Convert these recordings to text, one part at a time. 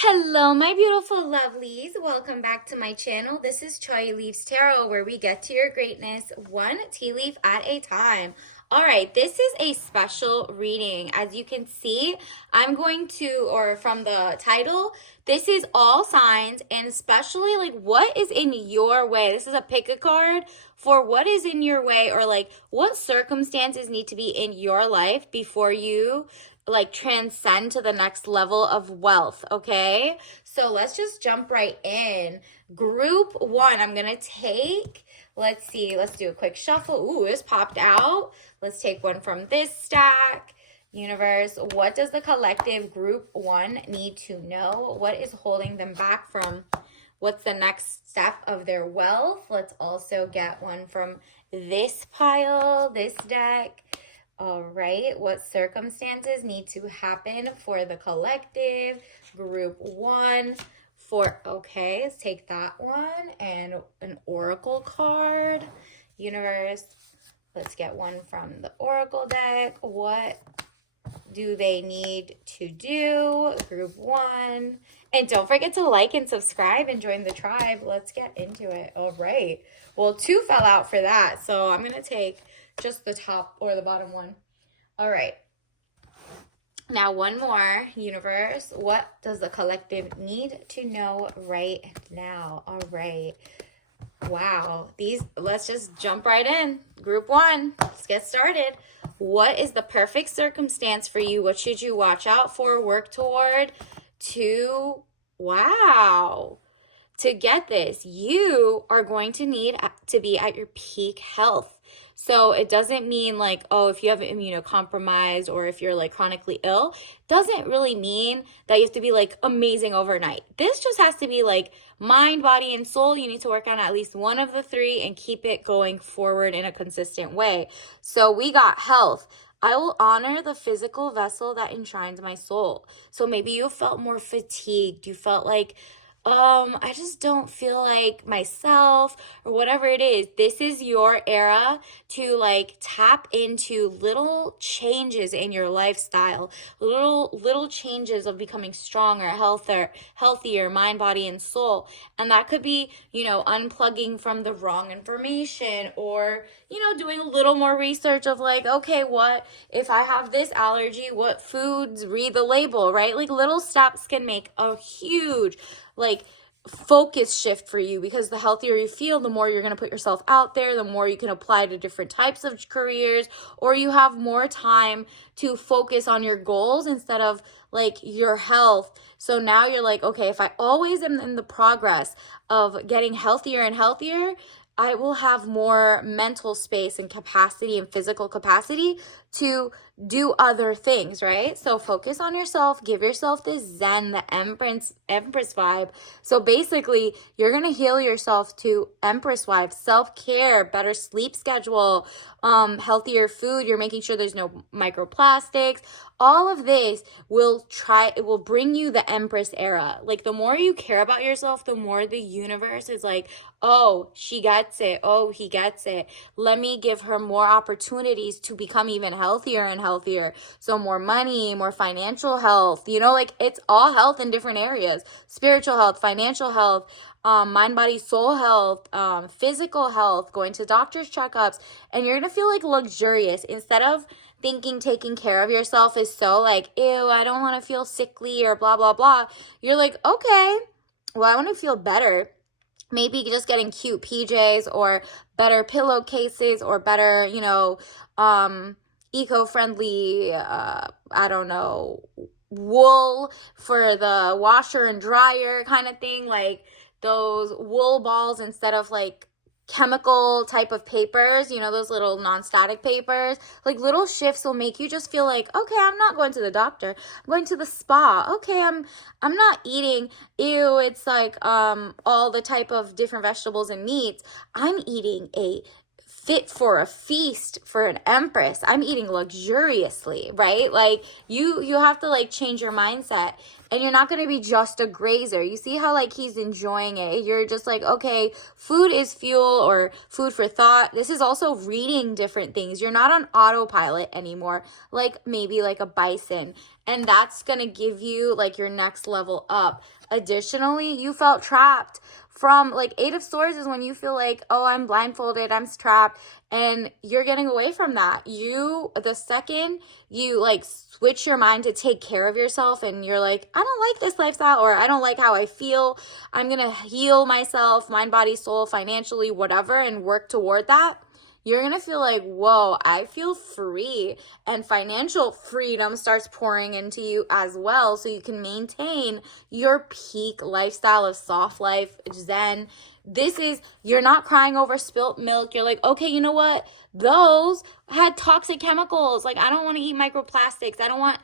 Hello, my beautiful lovelies. Welcome back to my channel. This is Choi Leaves Tarot, where we get to your greatness one tea leaf at a time. All right, this is a special reading. As you can see, I'm going to, or from the title, this is all signs and especially like what is in your way. This is a pick a card for what is in your way, or like what circumstances need to be in your life before you like transcend to the next level of wealth. Okay, so let's just jump right in. Group one, I'm gonna take, let's see, let's do a quick shuffle. Ooh, this popped out. Let's take one from this stack. Universe, what does the collective group one need to know? What is holding them back from what's the next step of their wealth? Let's also get one from this pile, this deck. All right, what circumstances need to happen for the collective? Group one for, okay, let's take that one and an oracle card. Universe, let's get one from the oracle deck. What do they need to do? Group one. And don't forget to like and subscribe and join the tribe. Let's get into it. All right. Well, two fell out for that. So I'm going to take just the top or the bottom one. All right. Now one more. Universe, what does the collective need to know right now? All right. Wow. Let's just jump right in. Group one. Let's get started. What is the perfect circumstance for you? What should you watch out for, work toward wow. To get this, you are going to need to be at your peak health. So it doesn't mean like, oh, if you have immunocompromised or if you're like chronically ill, doesn't really mean that you have to be like amazing overnight. This just has to be like mind, body, and soul. You need to work on at least one of the three and keep it going forward in a consistent way. So we got health. I will honor the physical vessel that enshrines my soul. So maybe you felt more fatigued. You felt like, I just don't feel like myself or whatever it is. This is your era to like tap into little changes in your lifestyle, little changes of becoming stronger, healthier, mind, body, and soul. And that could be, unplugging from the wrong information, or, doing a little more research of like, okay, what if I have this allergy, what foods, read the label, right? Like little steps can make a huge like focus shift for you, because the healthier you feel, the more you're going to put yourself out there, the more you can apply to different types of careers, or you have more time to focus on your goals instead of like your health. So now you're like, okay, if I always am in the progress of getting healthier and healthier, I will have more mental space and capacity and physical capacity to do other things, right? So focus on yourself, give yourself this zen, the empress vibe. So basically, you're going to heal yourself to empress vibe, self-care, better sleep schedule, healthier food. You're making sure there's no microplastics. All of this it will bring you the empress era. Like the more you care about yourself, the more the universe is like, oh, she gets it. Oh, he gets it. Let me give her more opportunities to become even healthier and healthier. So more money, more financial health, like it's all health in different areas: spiritual health, financial health, mind, body, soul health, physical health, going to doctor's checkups. And you're going to feel like luxurious instead of thinking taking care of yourself is so like, ew, I don't want to feel sickly or blah, blah, blah. You're like, okay, well, I want to feel better. Maybe just getting cute PJs or better pillowcases or better, eco-friendly, I don't know, wool for the washer and dryer kind of thing, like those wool balls instead of like chemical type of papers, those little non-static papers. Like little shifts will make you just feel like, okay, I'm not going to the doctor, I'm going to the spa. Okay, I'm not eating, ew, it's like all the type of different vegetables and meats. I'm eating a fit for a feast for an empress. I'm eating luxuriously, right? Like you have to like change your mindset, and you're not going to be just a grazer. You see how like he's enjoying it. You're just like, okay, food is fuel or food for thought. This is also reading different things. You're not on autopilot anymore, like maybe like a bison. And that's going to give you like your next level up. Additionally, you felt trapped. From like Eight of Swords is when you feel like, oh, I'm blindfolded, I'm trapped, and you're getting away from that. The second you like switch your mind to take care of yourself, and you're like, I don't like this lifestyle, or I don't like how I feel, I'm gonna heal myself, mind, body, soul, financially, whatever, and work toward that. You're going to feel like, whoa, I feel free, and financial freedom starts pouring into you as well, so you can maintain your peak lifestyle of soft life, Zen. You're not crying over spilt milk. You're like, okay, you know what? Those had toxic chemicals. Like, I don't want to eat microplastics. I don't want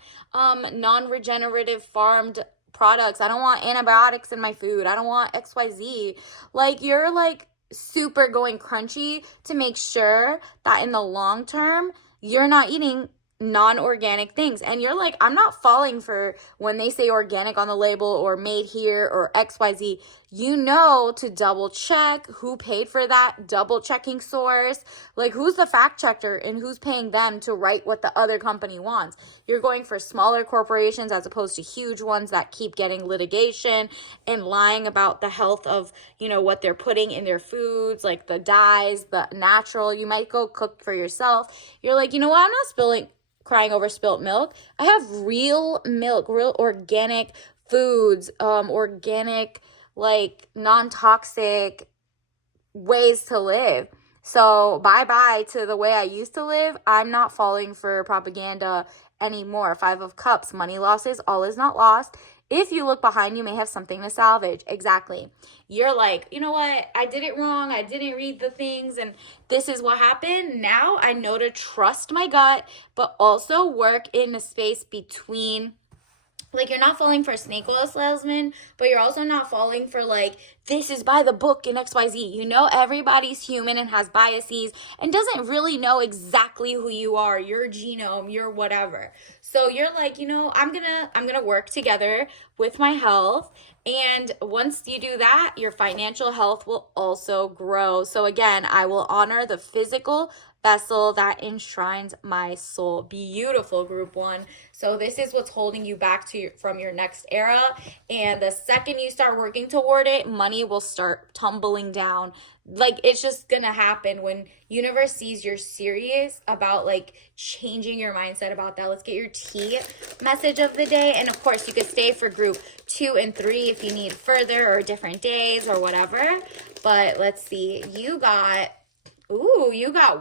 non-regenerative farmed products. I don't want antibiotics in my food. I don't want XYZ. Like, you're like, super going crunchy to make sure that in the long term you're not eating non-organic things. And you're like, I'm not falling for when they say organic on the label or made here or XYZ. You know to double check who paid for that, double checking source, like who's the fact checker and who's paying them to write what the other company wants. You're going for smaller corporations as opposed to huge ones that keep getting litigation and lying about the health of, what they're putting in their foods, like the dyes, the natural. You might go cook for yourself. You're like, you know what? I'm not crying over spilt milk. I have real milk, real organic foods, organic, like non-toxic ways to live. So bye-bye to the way I used to live. I'm not falling for propaganda anymore. Five of Cups, money losses, all is not lost. If you look behind, you may have something to salvage. Exactly. You're like, you know what? I did it wrong. I didn't read the things, and this is what happened. Now I know to trust my gut, but also work in the space between. Like, you're not falling for a snake oil salesman, but you're also not falling for, like, this is by the book in XYZ. Everybody's human and has biases and doesn't really know exactly who you are, your genome, your whatever. So you're like, I'm gonna work together with my health. And once you do that, your financial health will also grow. So again, I will honor the physical vessel that enshrines my soul. Beautiful, group one. So this is what's holding you back from your next era. And the second you start working toward it, money will start tumbling down. Like, it's just gonna happen when universe sees you're serious about like changing your mindset about that. Let's get your tea message of the day. And of course, you could stay for group 2 and 3 if you need further or different days or whatever. But let's see, you got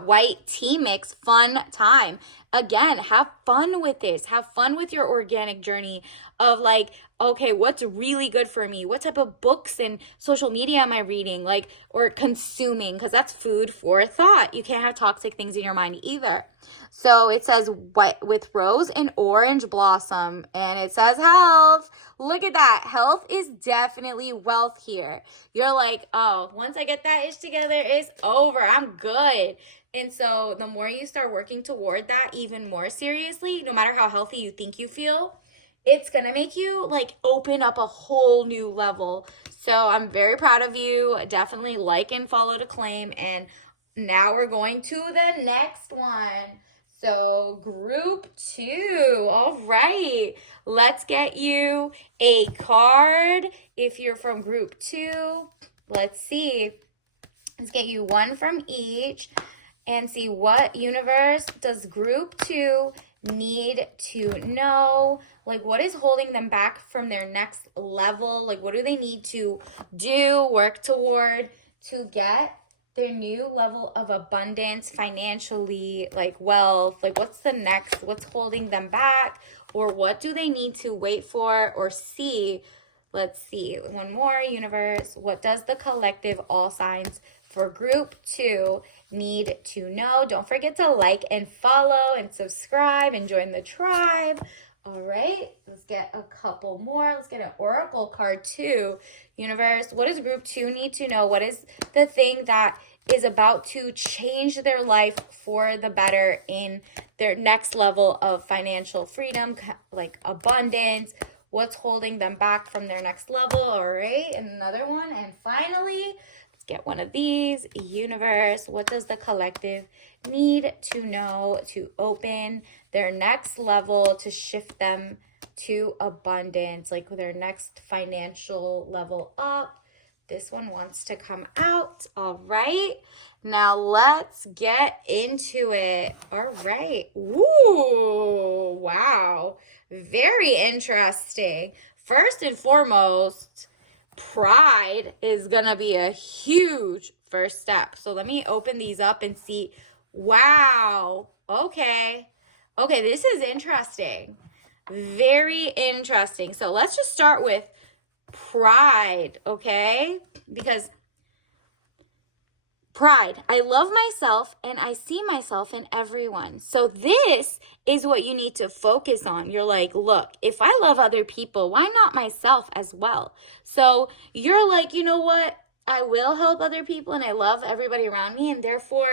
white tea mix, fun time. Again, have fun with this. Have fun with your organic journey of like, okay, what's really good for me? What type of books and social media am I reading, like, or consuming? Because that's food for thought. You can't have toxic things in your mind either. So it says what with rose and orange blossom, and it says health. Look at that. Health is definitely wealth here. You're like, oh, once I get that ish together, it's over. I'm good. And so the more you start working toward that even more seriously, no matter how healthy you think you feel, it's going to make you like open up a whole new level. So I'm very proud of you. Definitely like and follow to claim. And now we're going to the next one. So group 2. All right. Let's get you a card. If you're from group 2, let's see. Let's get you one from each and see what universe does group 2 need to know. Like, what is holding them back from their next level? Like, what do they need to do, work toward to get their new level of abundance financially, like wealth? Like, what's holding them back, or what do they need to wait for or see? Let's see, one more, universe. What does the collective all signs for group 2 need to know? Don't forget to like and follow and subscribe and join the tribe. All right, let's get a couple more. Let's get an oracle card too. Universe, what does group 2 need to know? What is the thing that is about to change their life for the better in their next level of financial freedom, like abundance, what's holding them back from their next level. All right, and another one. And finally, let's get one of these. Universe, what does the collective need to know to open their next level, to shift them to abundance, like their next financial level up? This one wants to come out. All right. Now let's get into it. All right. Ooh, wow. Very interesting. First and foremost, pride is going to be a huge first step. So let me open these up and see. Wow. Okay. Okay, this is interesting. Very interesting. So let's just start with pride, okay? Because pride, I love myself and I see myself in everyone. So this is what you need to focus on. You're like, look, if I love other people, why not myself as well? So you're like, you know what? I will help other people and I love everybody around me, and therefore,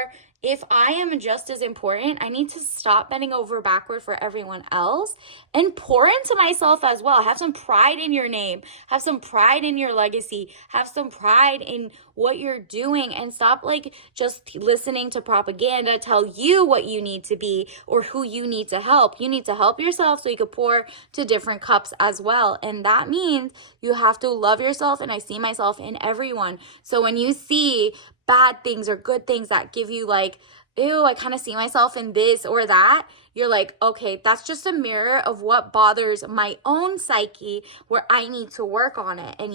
if I am just as important, I need to stop bending over backward for everyone else and pour into myself as well. Have some pride in your name. Have some pride in your legacy. Have some pride in what you're doing, and stop like just listening to propaganda tell you what you need to be or who you need to help. You need to help yourself so you can pour to different cups as well. And that means you have to love yourself, and I see myself in everyone. So when you see bad things or good things that give you like, ew, I kind of see myself in this or that, you're like, okay, that's just a mirror of what bothers my own psyche where I need to work on it. And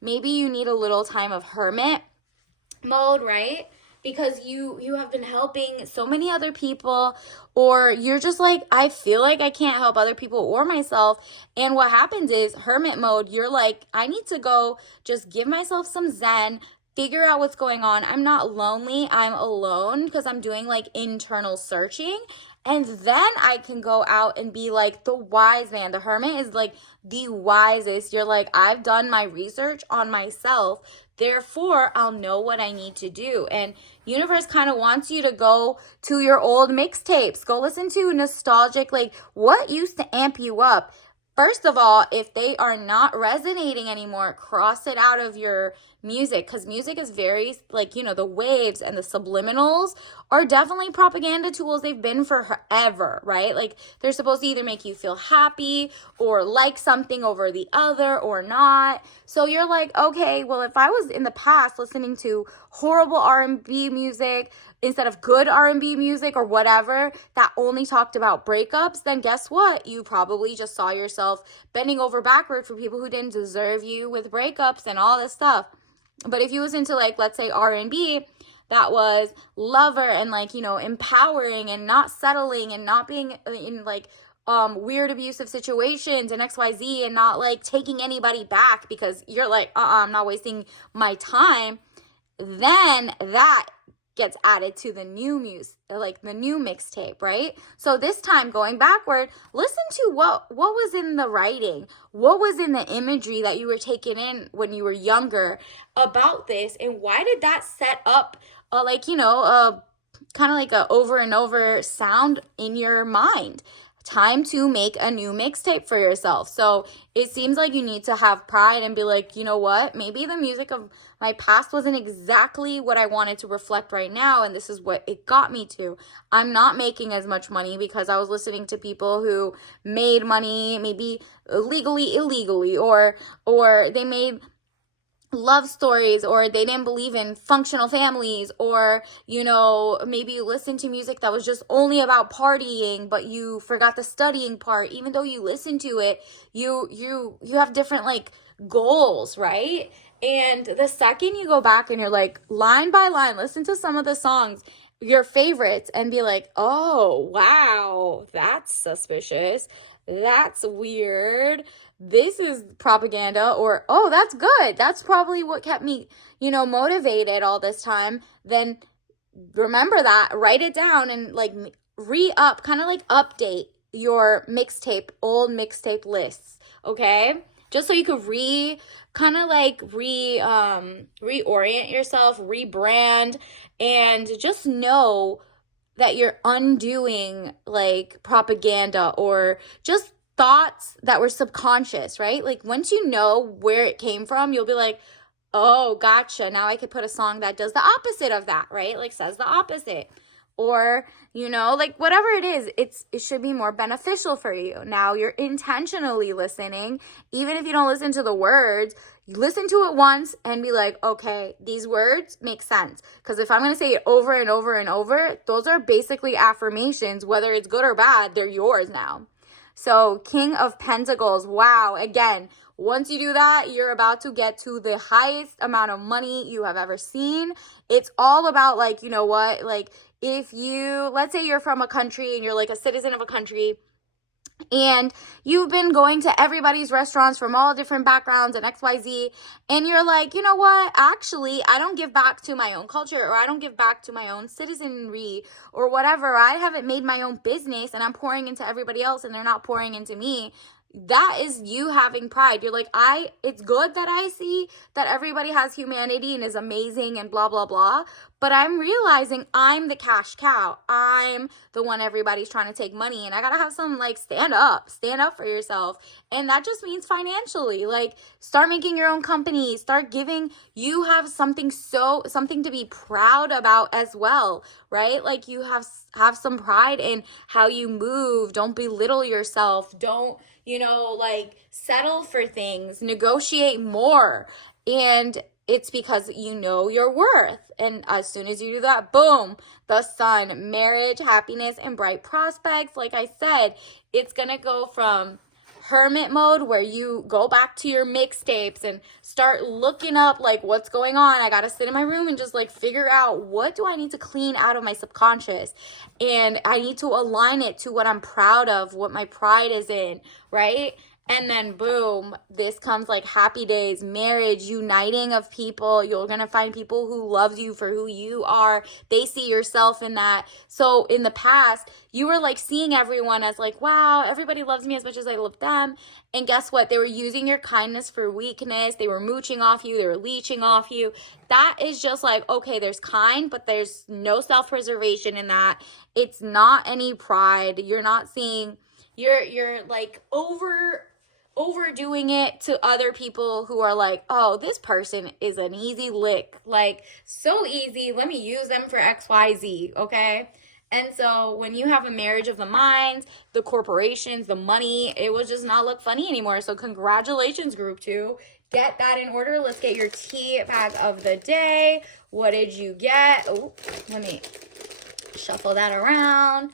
maybe you need a little time of hermit mode, right? Because you have been helping so many other people, or you're just like, I feel like I can't help other people or myself. And what happens is hermit mode, you're like, I need to go just give myself some zen, figure out what's going on. I'm not lonely, I'm alone, because I'm doing like internal searching. And then I can go out and be like the wise man. The hermit is like the wisest. You're like, I've done my research on myself. Therefore, I'll know what I need to do. And universe kind of wants you to go to your old mixtapes. Go listen to nostalgic, like what used to amp you up. First of all, if they are not resonating anymore, cross it out of your music, because music is very, like, the waves and the subliminals are definitely propaganda tools. They've been for forever, right? Like, they're supposed to either make you feel happy or like something over the other or not. So you're like, okay, well, if I was in the past listening to horrible R&B music instead of good R&B music or whatever that only talked about breakups, then guess what? You probably just saw yourself bending over backward for people who didn't deserve you with breakups and all this stuff. But if you listen to, like, let's say R&B that was lover and, like, empowering and not settling and not being in, like, weird abusive situations and XYZ, and not like taking anybody back because you're like, I'm not wasting my time, then that gets added to the new music, like the new mixtape, right? So this time, going backward, listen to what was in the writing, what was in the imagery that you were taking in when you were younger about this, and why did that set up kind of like a over and over sound in your mind. Time to make a new mixtape for yourself. So it seems like you need to have pride and be like, you know what? Maybe the music of my past wasn't exactly what I wanted to reflect right now, and this is what it got me to. I'm not making as much money because I was listening to people who made money maybe legally, illegally, or they made love stories, or they didn't believe in functional families, or maybe you listened to music that was just only about partying, but you forgot the studying part. Even though you listen to it, you have different like goals, right? And the second you go back and you're like, line by line, listen to some of the songs, your favorites, and be like, oh wow, that's suspicious, that's weird, this is propaganda, or oh, that's good, that's probably what kept me motivated all this time. Then remember that, write it down, and like kind of like update your old mixtape lists, okay? just so you could reorient yourself, rebrand, and just know that you're undoing like propaganda or just thoughts that were subconscious, right? Like once you know where it came from, you'll be like, oh, gotcha. Now I could put a song that does the opposite of that, right? Like says the opposite. Or, like whatever it is, it should be more beneficial for you. Now you're intentionally listening. Even if you don't listen to the words, you listen to it once and be like, okay, these words make sense. Because if I'm going to say it over and over and over, those are basically affirmations. Whether it's good or bad, they're yours now. So King of Pentacles, wow. Again, once you do that, you're about to get to the highest amount of money you have ever seen. It's all about like, you know what? Like if let's say you're from a country and you're like a citizen of a country, and you've been going to everybody's restaurants from all different backgrounds and XYZ, and you're like, you know what, actually, I don't give back to my own culture, or I don't give back to my own citizenry, or whatever. I haven't made my own business, and I'm pouring into everybody else, and they're not pouring into me. That is you having pride. You're like, it's good that I see that everybody has humanity and is amazing and blah, blah, blah. But I'm realizing I'm the cash cow. I'm the one everybody's trying to take money. And I got to have some like stand up for yourself. And that just means financially, like start making your own company, start giving. You have something to be proud about as well, right? Like you have some pride in how you move. Don't belittle yourself. Don't, like settle for things, negotiate more. And it's because you know your worth. And as soon as you do that, boom, the sun, marriage, happiness, and bright prospects. Like I said, it's going to go from hermit mode where you go back to your mixtapes and start looking up like what's going on. I got to sit in my room and just like figure out what do I need to clean out of my subconscious, and I need to align it to what I'm proud of, what my pride is in, right? And then boom, this comes like happy days, marriage, uniting of people. You're going to find people who love you for who you are. They see yourself in that. So in the past, you were like seeing everyone as like, wow, everybody loves me as much as I love them. And guess what? They were using your kindness for weakness. They were mooching off you. They were leeching off you. That is just like, okay, there's kind, but there's no self-preservation in that. It's not any pride. You're not seeing, you're like overdoing it to other people who are like, oh, this person is an easy lick, like so easy, let me use them for XYZ, okay? And so when you have a marriage of the minds, the corporations, the money, it will just not look funny anymore. So congratulations, group 2. Get that in order. Let's get your tea bag of the day. What did you get? Oh, let me shuffle that around.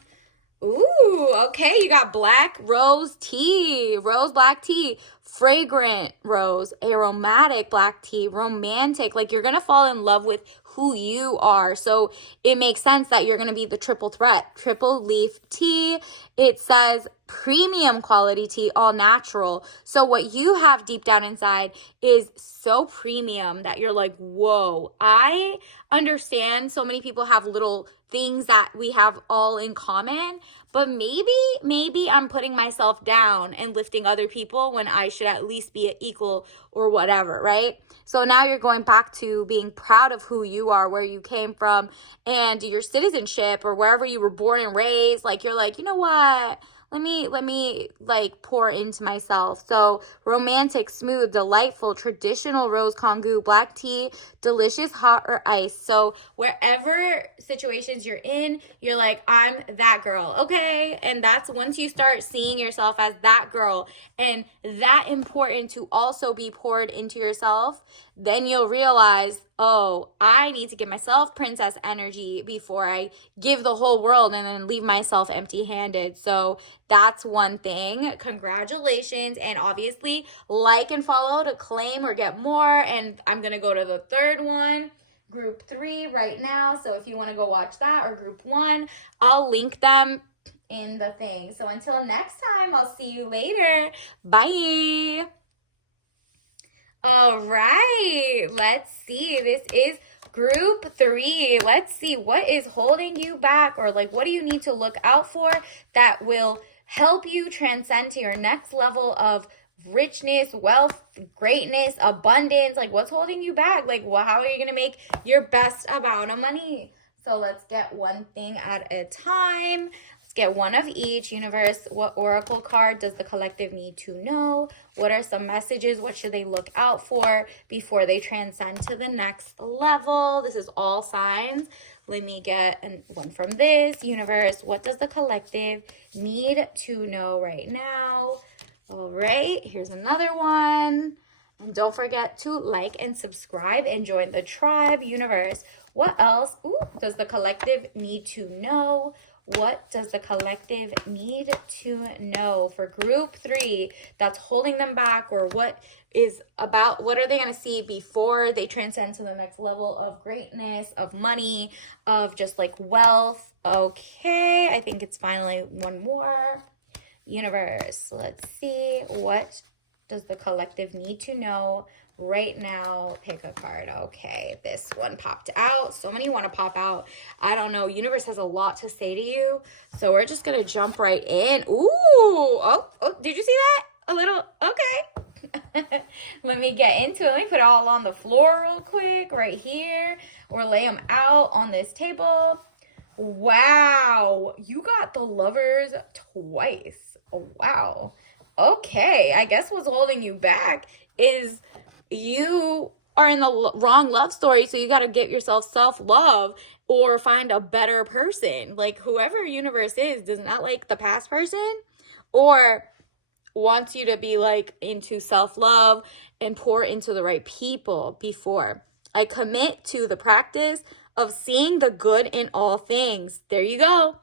Ooh, okay, you got black rose tea, rose black tea, fragrant rose, aromatic black tea, romantic. Like you're going to fall in love with who you are. So it makes sense that you're going to be the triple threat, triple leaf tea. It says premium quality tea, all natural. So what you have deep down inside is so premium that you're like, whoa, I understand so many people have little things that we have all in common, but maybe I'm putting myself down and lifting other people when I should at least be equal or whatever, right? So now you're going back to being proud of who you are, where you came from, and your citizenship or wherever you were born and raised. Like you're like, you know what? Let me like pour into myself. So romantic, smooth, delightful, traditional rose kongu, black tea, delicious, hot or ice. So wherever situations you're in, you're like, I'm that girl, okay? And that's once you start seeing yourself as that girl and that important to also be poured into yourself, then you'll realize, oh, I need to give myself princess energy before I give the whole world and then leave myself empty-handed. So that's one thing. Congratulations. And obviously, like and follow to claim or get more. And I'm going to go to the third one, group 3 right now. So if you want to go watch that, or group 1, I'll link them in the thing. So until next time, I'll see you later. Bye. All right, let's see. This is group 3. Let's see what is holding you back, or like what do you need to look out for that will help you transcend to your next level of richness, wealth, greatness, abundance. Like, what's holding you back? Like, how are you going to make your best amount of money? So let's get one thing at a time. Let's get one of each. Universe, what oracle card does the collective need to know? What are some messages? What should they look out for before they transcend to the next level? This is all signs. Let me get one from this. Universe, what does the collective need to know right now? All right, here's another one. And don't forget to like and subscribe and join the tribe. Universe, what else does the collective need to know? What does the collective need to know for group 3 that's holding them back, or what are they going to see before they transcend to the next level of greatness, of money, of just like wealth? Okay, I think it's finally one more. Universe, let's see, what does the collective need to know right now? Pick a card. Okay, this one popped out. So many want to pop out. I don't know. Universe has a lot to say to you, so we're just gonna jump right in. Ooh, oh, did you see that? A little, okay. Let me get into it. Let me put it all on the floor real quick right here, or lay them out on this table. Wow, you got the Lovers twice. Oh, wow. Okay, I guess what's holding you back is you are in the wrong love story, so you got to get yourself self-love or find a better person. Like, whoever universe is does not like the past person or wants you to be like into self-love and pour into the right people before. I commit to the practice of seeing the good in all things. There you go.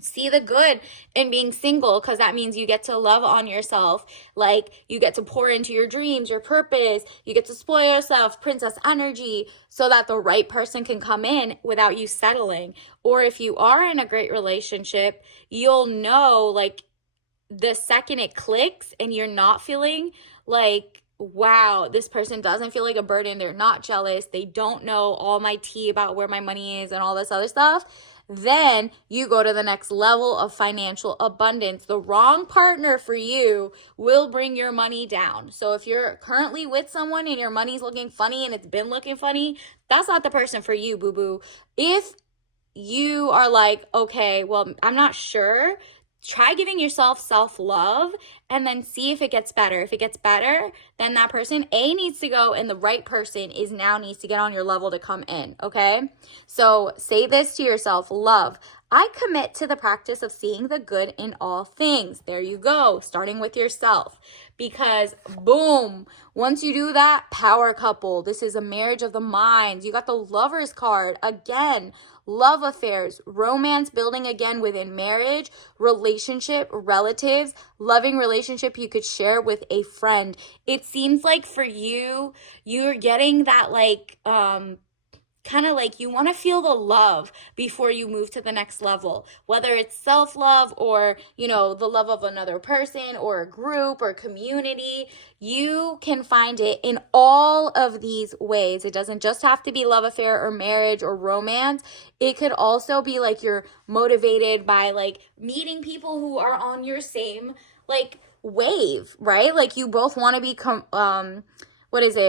See the good in being single, because that means you get to love on yourself. Like, you get to pour into your dreams, your purpose. You get to spoil yourself, princess energy, so that the right person can come in without you settling. Or if you are in a great relationship, you'll know, like, the second it clicks and you're not feeling like, wow, this person doesn't feel like a burden. They're not jealous. They don't know all my tea about where my money is and all this other stuff. Then you go to the next level of financial abundance. The wrong partner for you will bring your money down. So if you're currently with someone and your money's looking funny and it's been looking funny, that's not the person for you, boo-boo. If you are like, okay, well, I'm not sure, try giving yourself self-love and then see if it gets better. If it gets better, then that person needs to go, and the right person needs to get on your level to come in, okay? So say this to yourself: love, I commit to the practice of seeing the good in all things. There you go, starting with yourself. Because boom, once you do that, power couple. This is a marriage of the minds. You got the Lovers card again. Love affairs, romance building again within marriage, relationship, relatives, loving relationship you could share with a friend. It seems like for you, you're getting that like, kind of like you want to feel the love before you move to the next level, whether it's self-love or, the love of another person or a group or community. You can find it in all of these ways. It doesn't just have to be love affair or marriage or romance. It could also be like you're motivated by like meeting people who are on your same like wave, right? Like you both want to be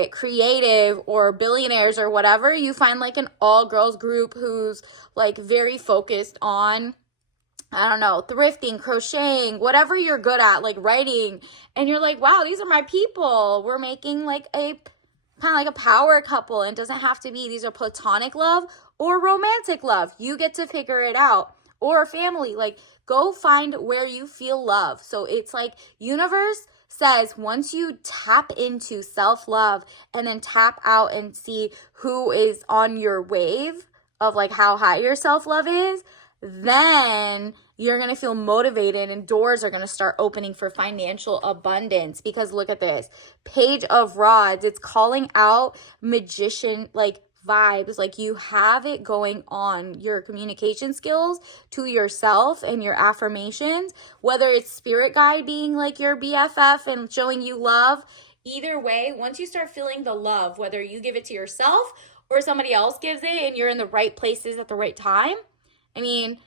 creative or billionaires or whatever. You find like an all girls group who's like very focused on, I don't know, thrifting, crocheting, whatever you're good at, like writing. And you're like, wow, these are my people. We're making like a kind of like a power couple. And it doesn't have to be, these are platonic love or romantic love. You get to figure it out. Or family, like go find where you feel love. So it's like universe says once you tap into self-love and then tap out and see who is on your wave of like how high your self-love is, then you're going to feel motivated and doors are going to start opening for financial abundance. Because look at this Page of Rods. It's calling out magician like vibes. Like you have it going on, your communication skills to yourself and your affirmations, whether it's spirit guide being like your BFF and showing you love. Either way, once you start feeling the love, whether you give it to yourself or somebody else gives it and you're in the right places at the right time, I mean,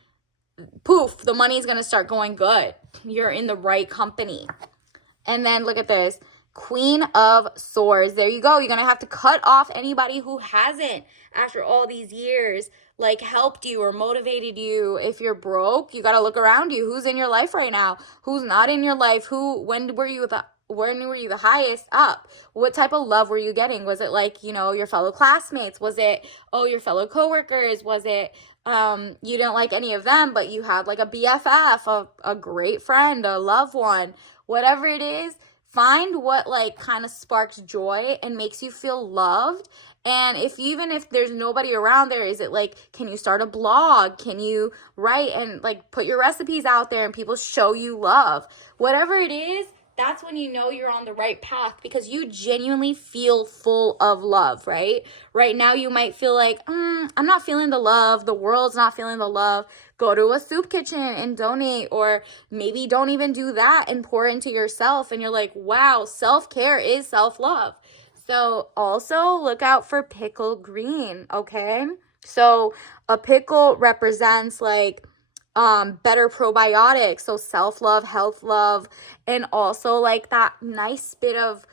poof, the money's going to start going good. You're in the right company. And then look at this. Queen of Swords. There you go. You're going to have to cut off anybody who hasn't, after all these years, like helped you or motivated you. If you're broke, you got to look around you. Who's in your life right now? Who's not in your life? When were you the highest up? What type of love were you getting? Was it like, your fellow classmates? Was it, your fellow coworkers? Was it, you didn't like any of them, but you had like a BFF, a great friend, a loved one, whatever it is. Find what like kind of sparks joy and makes you feel loved. And even if there's nobody around there, is it like, can you start a blog? Can you write and like put your recipes out there and people show you love? Whatever it is, that's when you know you're on the right path, because you genuinely feel full of love, right? Right now you might feel like, I'm not feeling the love. The world's not feeling the love. Go to a soup kitchen and donate, or maybe don't even do that and pour into yourself. And you're like, wow, self-care is self-love. So also look out for pickle green, okay? So a pickle represents like better probiotics, so self-love, health love, and also like that nice bit of,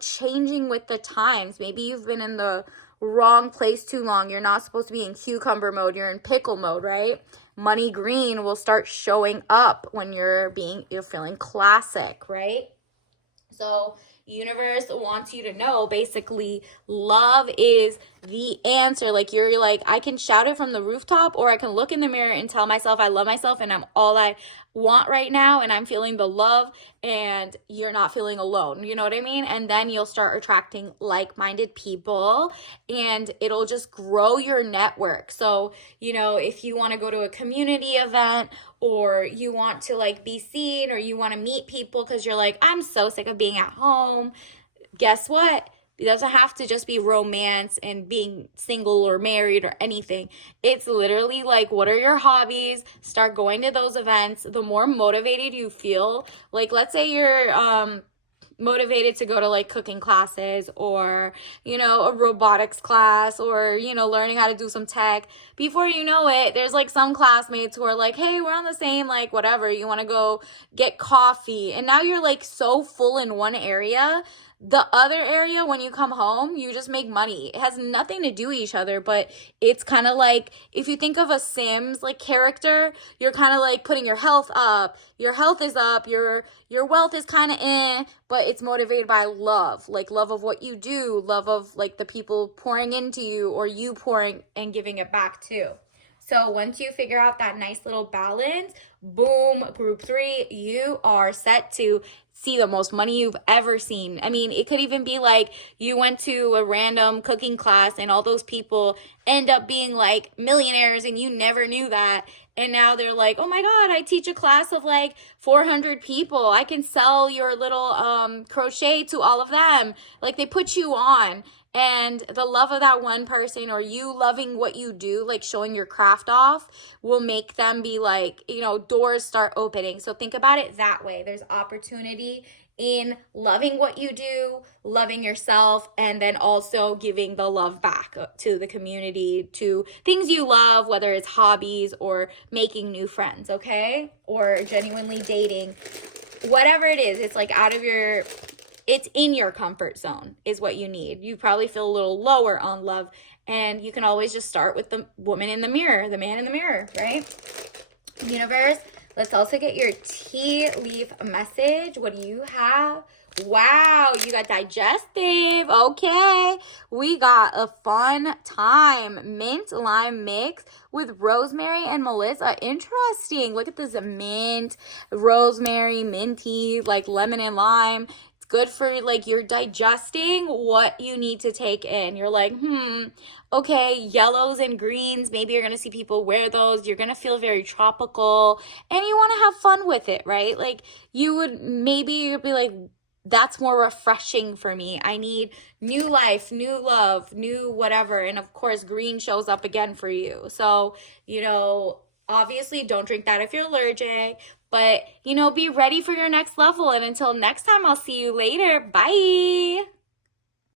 changing with the times. Maybe you've been in the wrong place too long. You're not supposed to be in cucumber mode. You're in pickle mode, right? Money green will start showing up when you're feeling classic, right? So universe wants you to know, basically, love is the answer. Like, you're like, I can shout it from the rooftop, or I can look in the mirror and tell myself I love myself and I'm all I want right now, and I'm feeling the love, and you're not feeling alone. You know what I mean? And then you'll start attracting like-minded people, and it'll just grow your network. So, if you want to go to a community event, or you want to like be seen, or you want to meet people because you're like, I'm so sick of being at home, guess what? It doesn't have to just be romance and being single or married or anything. It's literally like, what are your hobbies? Start going to those events. The more motivated you feel, like let's say you're motivated to go to like cooking classes, or a robotics class, or learning how to do some tech. Before you know it, there's like some classmates who are like, hey, we're on the same like whatever, you want to go get coffee, and now you're like so full in one area. The other area, when you come home, you just make money. It has nothing to do with each other, but it's kind of like, if you think of a Sims like character, you're kind of like putting your health up. Your health is up, your wealth is kind of but it's motivated by love. Like love of what you do, love of like the people pouring into you, or you pouring and giving it back too. So once you figure out that nice little balance, boom, group 3, you are set to see the most money you've ever seen. I mean, it could even be like you went to a random cooking class and all those people end up being like millionaires and you never knew that. And now they're like, oh my God, I teach a class of like 400 people. I can sell your little crochet to all of them. Like, they put you on. And the love of that one person, or you loving what you do, like showing your craft off, will make them be like, doors start opening. So think about it that way. There's opportunity in loving what you do, loving yourself, and then also giving the love back to the community, to things you love, whether it's hobbies or making new friends, okay? Or genuinely dating. Whatever it is, it's like it's in your comfort zone is what you need. You probably feel a little lower on love, and you can always just start with the woman in the mirror, the man in the mirror, right? Universe, let's also get your tea leaf message. What do you have? Wow, you got digestive. Okay, we got a fun time. Mint lime mix with rosemary and melissa. Interesting. Look at this, mint, rosemary, minty, like lemon and lime. Good for like you're digesting what you need to take in. You're like, okay, yellows and greens. Maybe you're going to see people wear those. You're going to feel very tropical, and you want to have fun with it, right? Like you'd be like, that's more refreshing for me. I need new life, new love, new whatever. And of course, green shows up again for you. So, obviously don't drink that if you're allergic, but, be ready for your next level. And until next time, I'll see you later. Bye.